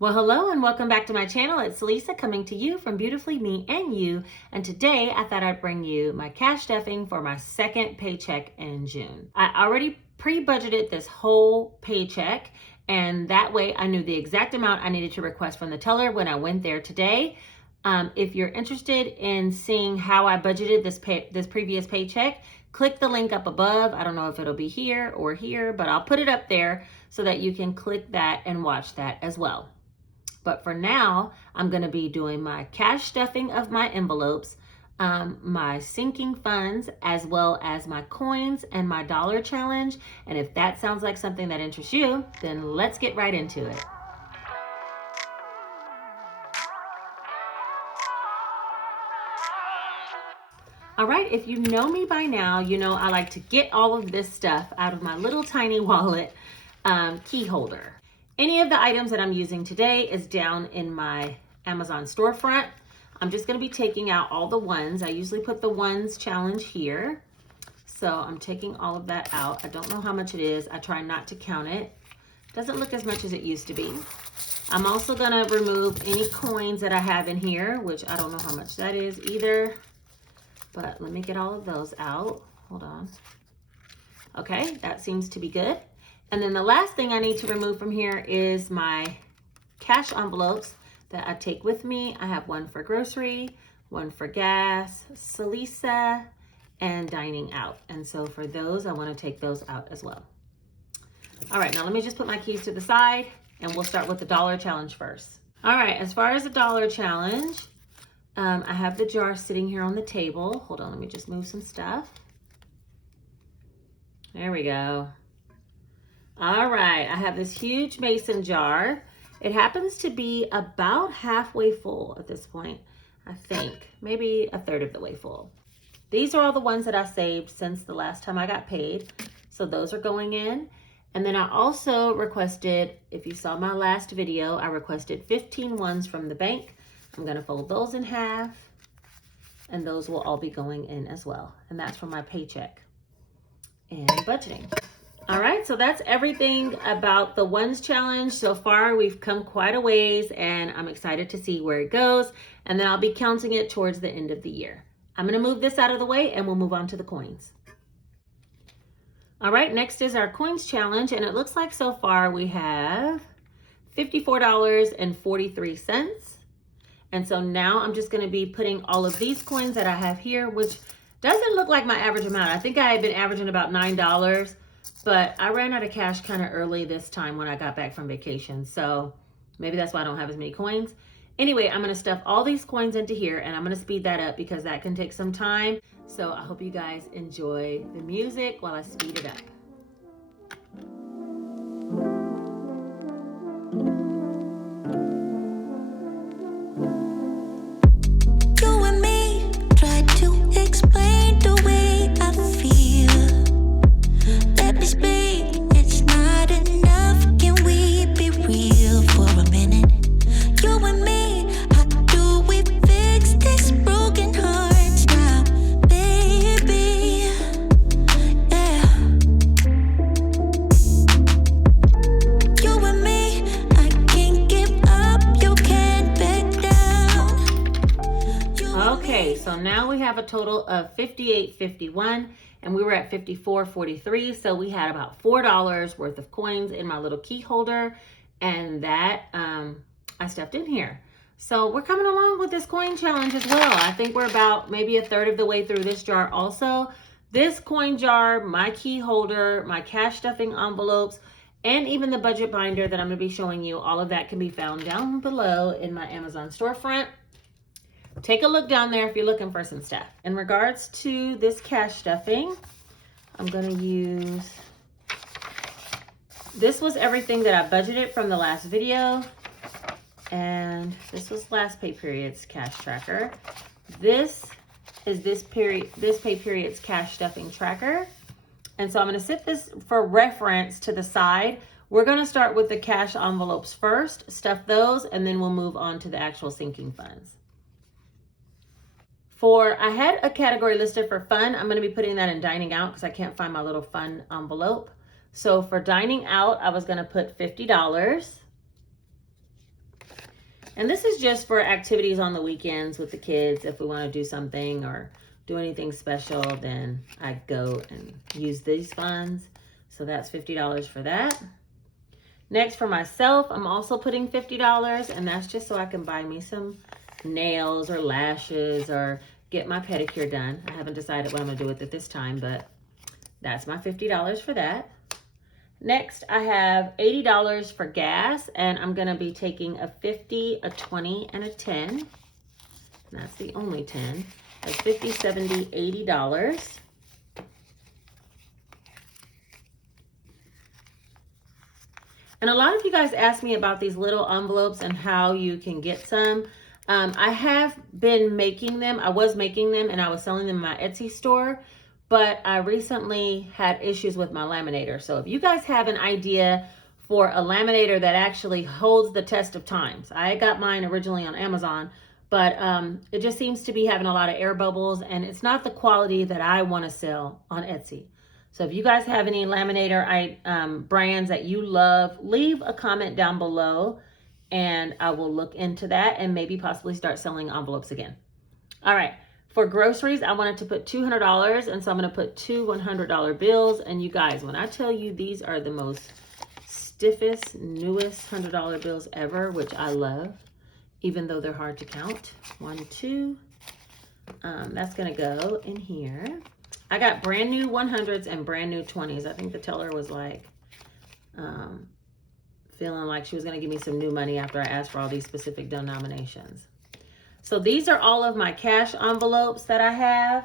Well, hello and welcome back to my channel. It's Lisa coming to you from Beautifully Me and You. And today I thought I'd bring you my cash stuffing for my second paycheck in June. I already pre-budgeted this whole paycheck, and that way I knew the exact amount I needed to request from the teller when I went there today. If you're interested in seeing how I budgeted this previous paycheck, click the link up above. I don't know if it'll be here or here, but I'll put it up there so that you can click that and watch that as well. But for now, I'm going to be doing my cash stuffing of my envelopes, my sinking funds, as well as my coins and my dollar challenge. And if that sounds like something that interests you, then let's get right into it. All right, if you know me by now, you know I like to get all of this stuff out of my little tiny wallet key holder. Any of the items that I'm using today is down in my Amazon storefront. I'm just going to be taking out all the ones. I usually put the ones challenge here. So I'm taking all of that out. I don't know how much it is. I try not to count it. Doesn't look as much as it used to be. I'm also going to remove any coins that I have in here, which I don't know how much that is either. But let me get all of those out. Hold on. Okay, that seems to be good. And then the last thing I need to remove from here is my cash envelopes that I take with me. I have one for grocery, one for gas, Salisa, and dining out. And so for those, I want to take those out as well. All right, now let me just put my keys to the side and we'll start with the dollar challenge first. All right, as far as the dollar challenge, I have the jar sitting here on the table. Hold on, let me just move some stuff. There we go. All right, I have this huge mason jar. It happens to be about halfway full at this point, I think. Maybe a third of the way full. These are all the ones that I saved since the last time I got paid. So those are going in. And then I also requested, if you saw my last video, I requested 15 ones from the bank. I'm gonna fold those in half and those will all be going in as well. And that's for my paycheck and budgeting. All right, so that's everything about the ones challenge. So far, we've come quite a ways and I'm excited to see where it goes. And then I'll be counting it towards the end of the year. I'm gonna move this out of the way and we'll move on to the coins. All right, next is our coins challenge. And it looks like so far we have $54.43. And so now I'm just gonna be putting all of these coins that I have here, which doesn't look like my average amount. I think I had been averaging about $9. But I ran out of cash kind of early this time when I got back from vacation. So maybe that's why I don't have as many coins. Anyway, I'm going to stuff all these coins into here and I'm going to speed that up because that can take some time. So I hope you guys enjoy the music while I speed it up. You and me try to explain the way I feel. Let me speak, it's not enough. Can we be real for a minute? You and me, how do we fix this broken hearts now, baby? Yeah. You and me, I can't give up, you can't back down. Okay, so now we have a total of $58.51. And we were at $54.43, so we had about $4 worth of coins in my little key holder, and that I stuffed in here. So we're coming along with this coin challenge as well. I think we're about maybe a third of the way through this jar also. This coin jar, my key holder, my cash stuffing envelopes, and even the budget binder that I'm going to be showing you, all of that can be found down below in my Amazon storefront. Take a look down there if you're looking for some stuff. In regards to this cash stuffing, I'm going to use, this was everything that I budgeted from the last video. And this was last pay period's cash tracker. This is this pay period's cash stuffing tracker. And so I'm going to set this for reference to the side. We're going to start with the cash envelopes first, stuff those, and then we'll move on to the actual sinking funds. I had a category listed for fun. I'm going to be putting that in dining out because I can't find my little fun envelope. So for dining out, I was going to put $50. And this is just for activities on the weekends with the kids. If we want to do something or do anything special, then I go and use these funds. So that's $50 for that. Next, for myself, I'm also putting $50, and that's just so I can buy me some nails or lashes or get my pedicure done. I haven't decided what I'm gonna do with it this time, but that's my $50 for that. Next, I have $80 for gas, and I'm gonna be taking a 50, a 20, and a 10. And that's the only 10. That's $50, $70, $80. And a lot of you guys asked me about these little envelopes and how you can get some. I have been making them. I was making them and I was selling them in my Etsy store, but I recently had issues with my laminator. So if you guys have an idea for a laminator that actually holds the test of times, I got mine originally on Amazon, but it just seems to be having a lot of air bubbles and it's not the quality that I want to sell on Etsy. So if you guys have any laminator brands that you love, leave a comment down below and I will look into that and maybe possibly start selling envelopes again. All right, for groceries, I wanted to put $200, and so I'm gonna put two $100 bills. And you guys, when I tell you these are the most stiffest, newest $100 bills ever, which I love, even though they're hard to count. 1, 2, that's gonna go in here. I got brand new 100s and brand new 20s. I think the teller was like, feeling like she was gonna give me some new money after I asked for all these specific denominations. So these are all of my cash envelopes that I have.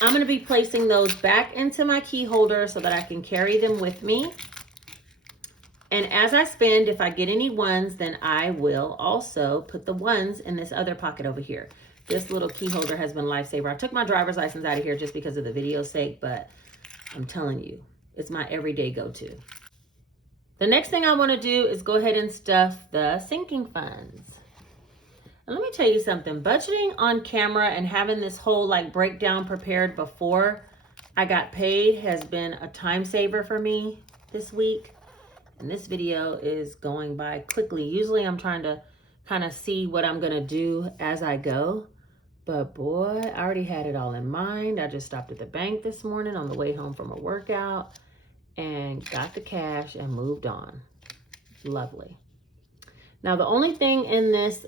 I'm gonna be placing those back into my key holder so that I can carry them with me. And as I spend, if I get any ones, then I will also put the ones in this other pocket over here. This little key holder has been a lifesaver. I took my driver's license out of here just because of the video's sake, but I'm telling you, it's my everyday go-to. The next thing I want to do is go ahead and stuff the sinking funds. And let me tell you something, budgeting on camera and having this whole like breakdown prepared before I got paid has been a time saver for me this week. And this video is going by quickly. Usually I'm trying to kind of see what I'm gonna do as I go. But boy, I already had it all in mind. I just stopped at the bank this morning on the way home from a workout and got the cash and moved on. Lovely. Now, the only thing in this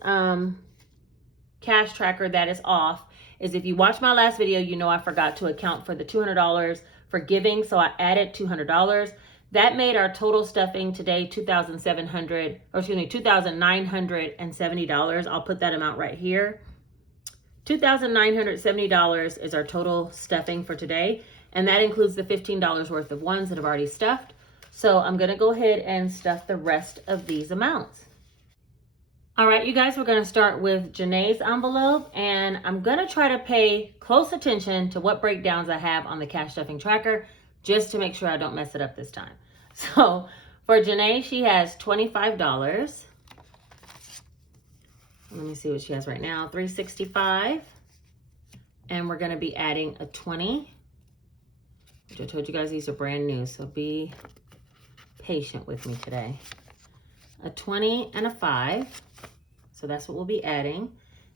cash tracker that is off is if you watch my last video, you know I forgot to account for the $200 for giving. So I added $200. That made our total stuffing today $2,970. I'll put that amount right here. $2,970 is our total stuffing for today. And that includes the $15 worth of ones that I've already stuffed. So I'm gonna go ahead and stuff the rest of these amounts. All right, you guys, we're gonna start with Janae's envelope, and I'm gonna try to pay close attention to what breakdowns I have on the cash stuffing tracker, just to make sure I don't mess it up this time. So for Janae, she has $25. Let me see what she has right now, $365. And we're gonna be adding a 20, which I told you guys these are brand new, so be patient with me today. A 20 and a 5. So that's what we'll be adding.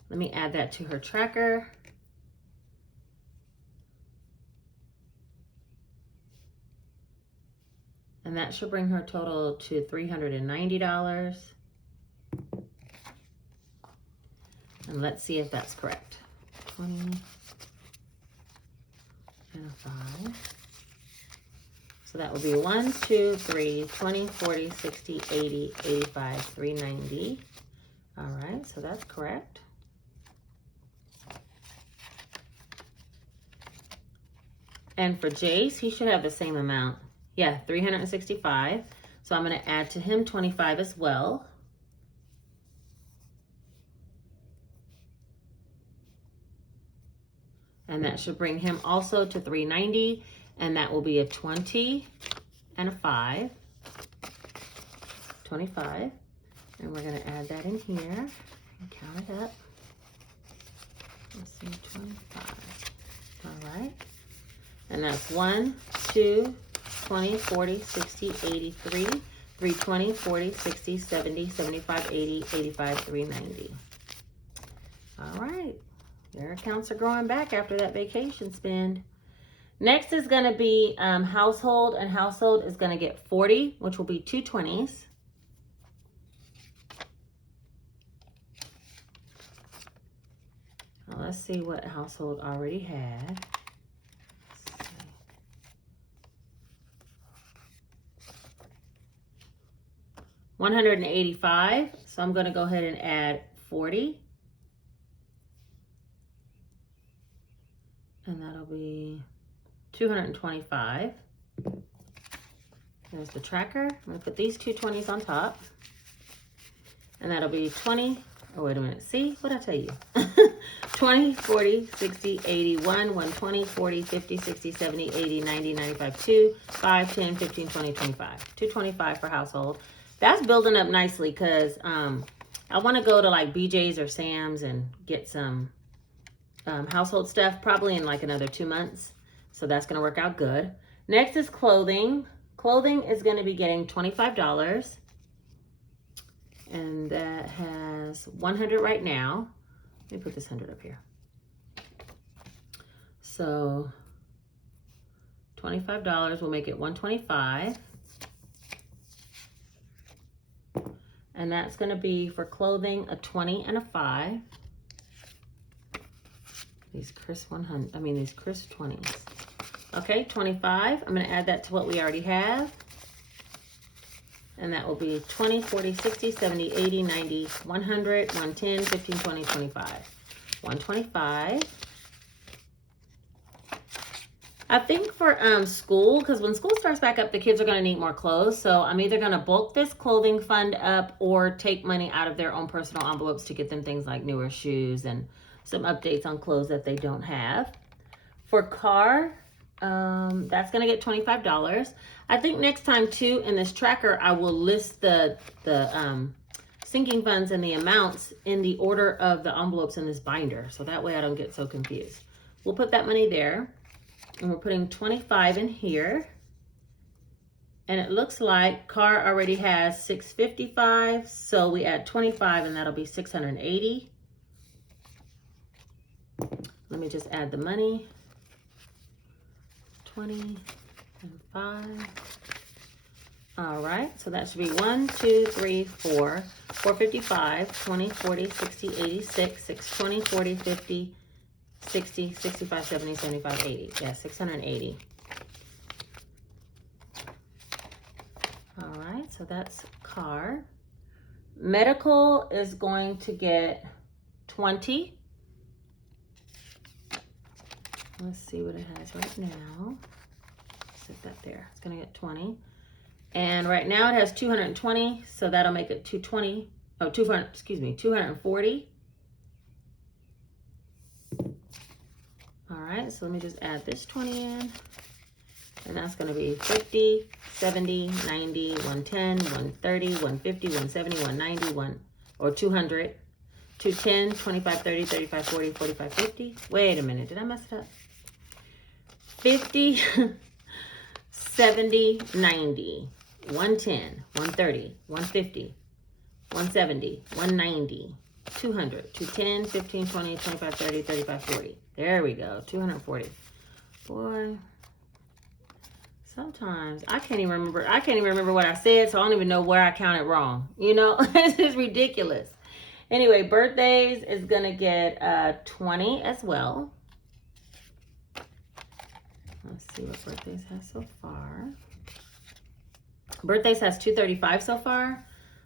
Let me add that to her tracker. And that should bring her total to $390. And let's see if that's correct. 20 and a 5. So that would be 1, 2, 3, 20, 40, 60, 80, 85, 390. All right, so that's correct. And for Jace, he should have the same amount. Yeah, 365. So I'm gonna add to him 25 as well. And that should bring him also to 390. And that will be a 20 and a 5. 25. And we're gonna add that in here and count it up. Let's see, 25. All right. And that's 1, 2, 20, 40, 60, 83, $320, $40, $60, $70, $75, $80, $85, $390. All right. Your accounts are growing back after that vacation spend. Next is going to be household, and household is going to get 40, which will be 2 20s. Now let's see what household already had. $185, so I'm going to go ahead and add 40. And that'll be $225. There's the tracker. I'm going to put these 2 20s on top. And that'll be 20. Oh, wait a minute. See? What did I tell you? 20, 40, 60, 80, 1, 120, 40, 50, 60, 70, 80, 90, 95, 2, 5, 10, 15, 20, 25. 225 for household. That's building up nicely because I want to go to like BJ's or Sam's and get some household stuff probably in like another 2 months. So that's going to work out good. Next is clothing. Clothing is going to be getting $25. And that has 100 right now. Let me put this 100 up here. So $25 will make it $125. And that's going to be for clothing a 20 and a 5. These crisp these crisp 20s. Okay, 25. I'm going to add that to what we already have. And that will be 20, 40, 60, 70, 80, 90, 100, 110, 15, 20, 25. 125. I think for school, because when school starts back up, the kids are going to need more clothes. So I'm either going to bulk this clothing fund up or take money out of their own personal envelopes to get them things like newer shoes and some updates on clothes that they don't have. For car, that's going to get $25. I think next time too, in this tracker, I will list the sinking funds and the amounts in the order of the envelopes in this binder. So that way I don't get so confused. We'll put that money there. And we're putting 25 in here. And it looks like car already has 655. So we add 25 and that'll be 680. Let me just add the money. 20 and 5. All right, so that should be 1, 2, 3, 4, 455, 20, 40, 60, 86, 620, 40, 50, 60, 65, 70, 75, 80. Yeah, 680. All right, so that's car. Medical is going to get 20. Let's see what it has right now. Set that there. It's going to get 20. And right now it has 220, so that'll make it 220. Oh, 200, excuse me, 240. All right, so let me just add this 20 in. And that's going to be 50, 70, 90, 110, 130, 150, 170, 190, 200, 210, 25, 30, 35, 40, 45, 50. Wait a minute, did I mess it up? 50, 70, 90, 110, 130, 150, 170, 190, 200, 210, 15, 20, 25, 30, 35, 40. There we go, 240. Boy, sometimes I can't even remember what I said, so I don't even know where I counted wrong. You know, this is ridiculous. Anyway, birthdays is gonna get 20 as well. Let's see what birthdays has so far. Birthdays has 235 so far.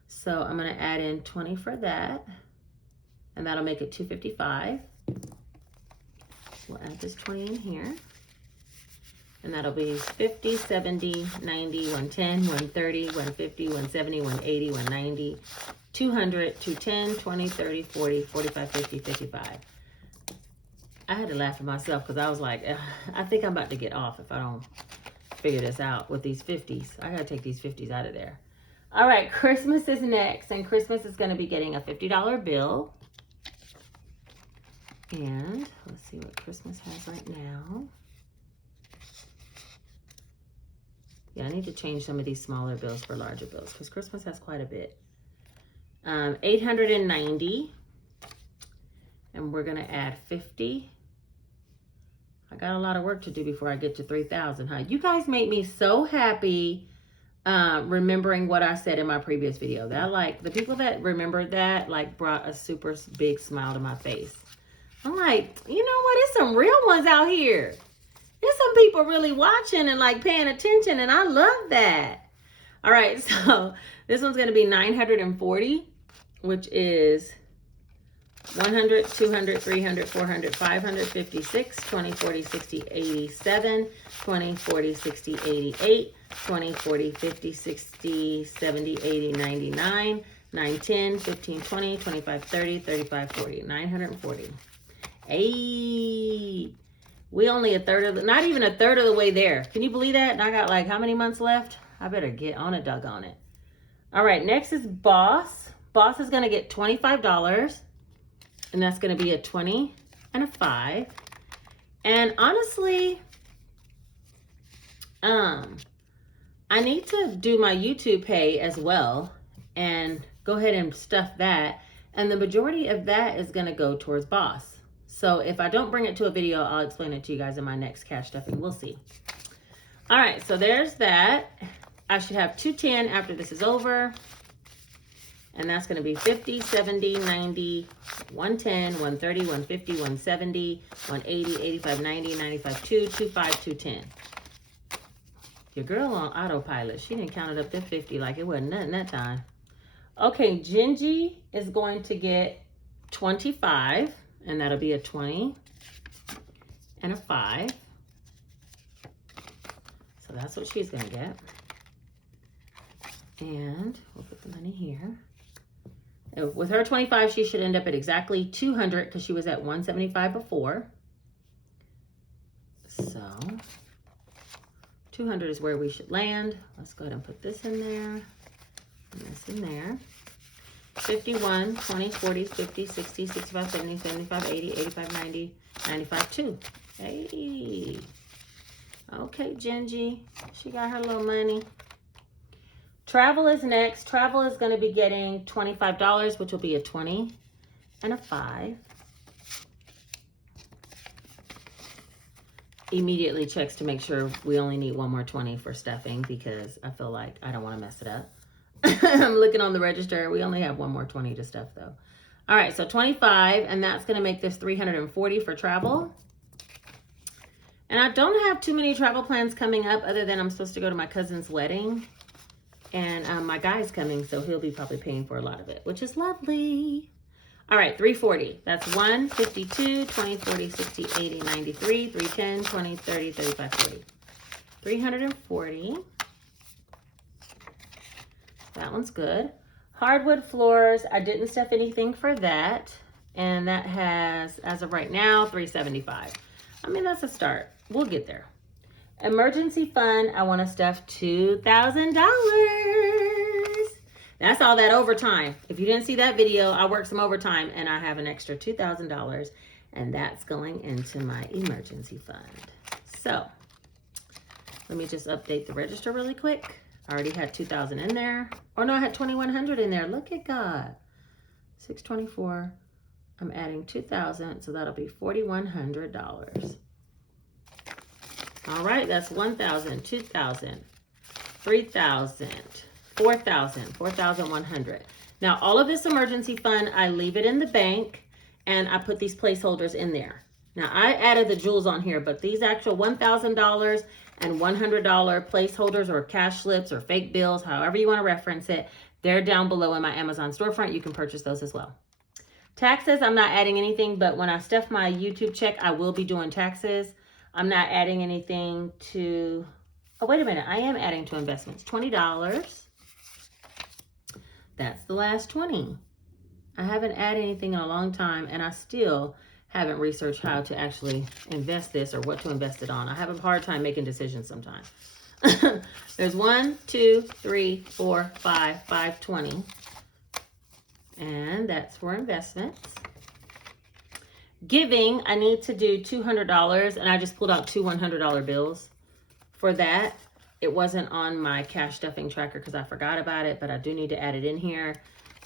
So I'm going to add in 20 for that. And that'll make it 255. We'll add this 20 in here. And that'll be 50, 70, 90, 110, 130, 150, 170, 180, 190, 200, 210, 20, 30, 40, 45, 50, 55. I had to laugh at myself because I was like, I think I'm about to get off if I don't figure this out with these 50s. I got to take these 50s out of there. All right, Christmas is next. And Christmas is going to be getting a $50 bill. And let's see what Christmas has right now. Yeah, I need to change some of these smaller bills for larger bills because Christmas has quite a bit. 890. And we're going to add 50. I got a lot of work to do before I get to 3,000, huh? You guys make me so happy remembering what I said in my previous video. That, like, the people that remembered that, like, brought a super big smile to my face. I'm like, you know what? There's some real ones out here. There's some people really watching and, like, paying attention, and I love that. All right, so this one's going to be 940, which is 100, 200, 300, 400, 500, 56, 20, 40, 60, 87, 20, 40, 60, 88, 20, 40, 50, 60, 70, 80, 99, 9, 10, 15, 20, 25, 30, 35, 40, 940. Hey, we only a third of the, not even a third of the way there. Can you believe that? And I got like how many months left? I better get on it, doggone it. All right, next is Boss. Boss is going to get $25. And that's going to be a 20 and a 5. And honestly, I need to do my YouTube pay as well and go ahead and stuff that. And the majority of that is going to go towards Boss. So if I don't bring it to a video, I'll explain it to you guys in my next cash stuffing. We'll see. All right, so there's that. I should have 210 after this is over. And that's going to be 50, 70, 90, 110, 130, 150, 170, 180, 85, 90, 95, 2, 25, 210. Your girl on autopilot. She didn't count it up to 50 like it wasn't nothing that time. Okay, Gingy is going to get 25. And that'll be a 20 and a 5. So that's what she's going to get. And we'll put the money here. With her 25, she should end up at exactly 200 because she was at 175 before. So 200 is where we should land. Let's go ahead and put this in there and this in there. 51, 20, 40, 50, 60, 65, 70, 75, 80, 85, 90, 95, 2. Hey. Okay, Gingy. She got her little money. Travel is next. Travel is going to be getting $25, which will be a 20 and a 5. Immediately checks to make sure we only need one more 20 for stuffing because I feel like I don't want to mess it up. I'm looking on the register. We only have one more 20 to stuff though. All right, so 25, and that's going to make this 340 for travel. And I don't have too many travel plans coming up other than I'm supposed to go to my cousin's wedding. And my guy's coming, so he'll be probably paying for a lot of it, which is lovely. All right, 340. That's 1, 52, 20, 40, 60, 80, 93, 310, 20, 30, 35, 40. 340. That one's good. Hardwood floors, I didn't stuff anything for that. And that has, as of right now, 375. I mean, that's a start. We'll get there. Emergency fund, I want to stuff $2,000. That's all that overtime. If you didn't see that video, I worked some overtime and I have an extra $2,000 and that's going into my emergency fund. So let me just update the register really quick. I already had 2,000 in there. Oh no, I had 2,100 in there. Look at God. 624. I'm adding 2,000, so that'll be $4,100. All right, that's 1,000, 2,000, 3,000, 4,000, 4,100. Now, all of this emergency fund, I leave it in the bank, and I put these placeholders in there. Now, I added the jewels on here, but these actual $1,000 and $100 placeholders or cash slips or fake bills, however you want to reference it, they're down below in my Amazon storefront. You can purchase those as well. Taxes, I'm not adding anything, but when I stuff my YouTube check, I will be doing taxes. I'm not adding anything to, oh, wait a minute. I am adding to investments. $20. That's the last 20. I haven't added anything in a long time, and I still haven't researched how to actually invest this or what to invest it on. I have a hard time making decisions sometimes. There's 1, 2, 3, 4, 5, 520. And that's for investments. Giving, I need to do $200, and I just pulled out two $100 bills for that. it wasn't on my cash stuffing tracker because I forgot about it, but I do need to add it in here.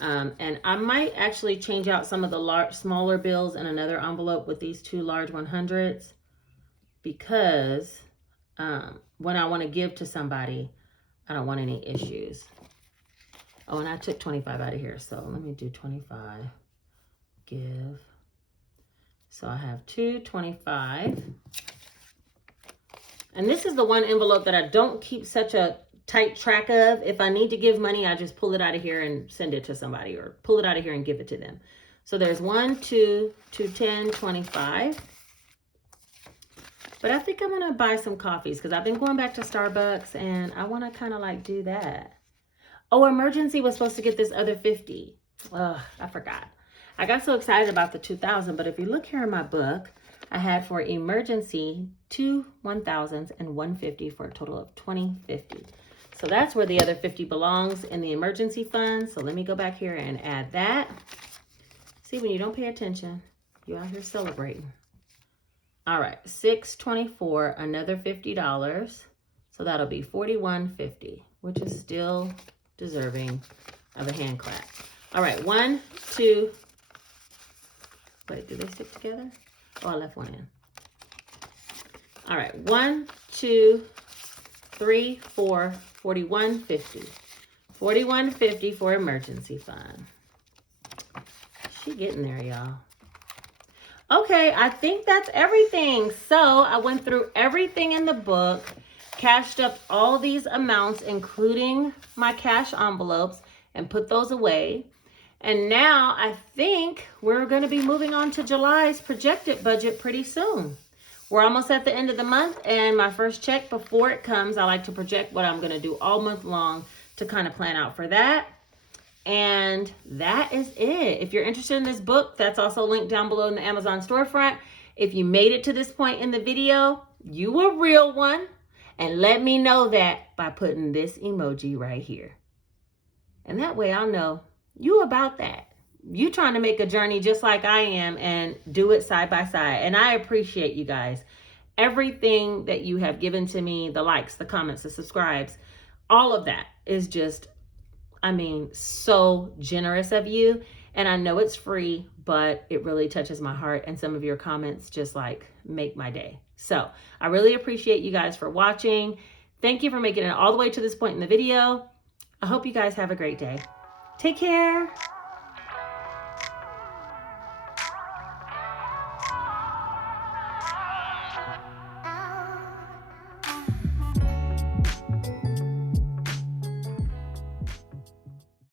And I might actually change out some of the smaller bills in another envelope with these 2 large 100s, because when I want to give to somebody, I don't want any issues. Oh, and I took 25 out of here, so let me do 25, give. So I have 225. And this is the one envelope that I don't keep such a tight track of. If I need to give money, I just pull it out of here and send it to somebody, or pull it out of here and give it to them. So there's 1, 2, 210, 25. But I think I'm going to buy some coffees because I've been going back to Starbucks and I want to kind of like do that. Oh, Emergency was supposed to get this other 50. Ugh, I forgot. I got so excited about the 2,000, but if you look here in my book, I had for Emergency 2 1,000s and 150 for a total of 2050. So that's where the other 50 belongs, in the emergency fund. So let me go back here and add that. See, when you don't pay attention, you're out here celebrating. All right, 624, another $50. So that'll be $41.50, which is still deserving of a hand clap. All right, 1, 2. Wait, do they stick together? Oh, I left one in. All right, 1, 2, 3, 4, $41.50. $41.50 for emergency fund. She getting there, y'all. Okay, I think that's everything. So I went through everything in the book, cashed up all these amounts, including my cash envelopes, and put those away. And now I think we're going to be moving on to July's projected budget pretty soon. We're almost at the end of the month, and my first check before it comes, I like to project what I'm going to do all month long to kind of plan out for that. And that is it. If you're interested in this book, that's also linked down below in the Amazon storefront. If you made it to this point in the video, you a real one. And let me know that by putting this emoji right here. And that way I'll know you about that. You trying to make a journey just like I am and do it side by side. And I appreciate you guys. Everything that you have given to me, the likes, the comments, the subscribes, all of that is just, I mean, so generous of you. And I know it's free, but it really touches my heart. And some of your comments just like make my day. So I really appreciate you guys for watching. Thank you for making it all the way to this point in the video. I hope you guys have a great day. Take care.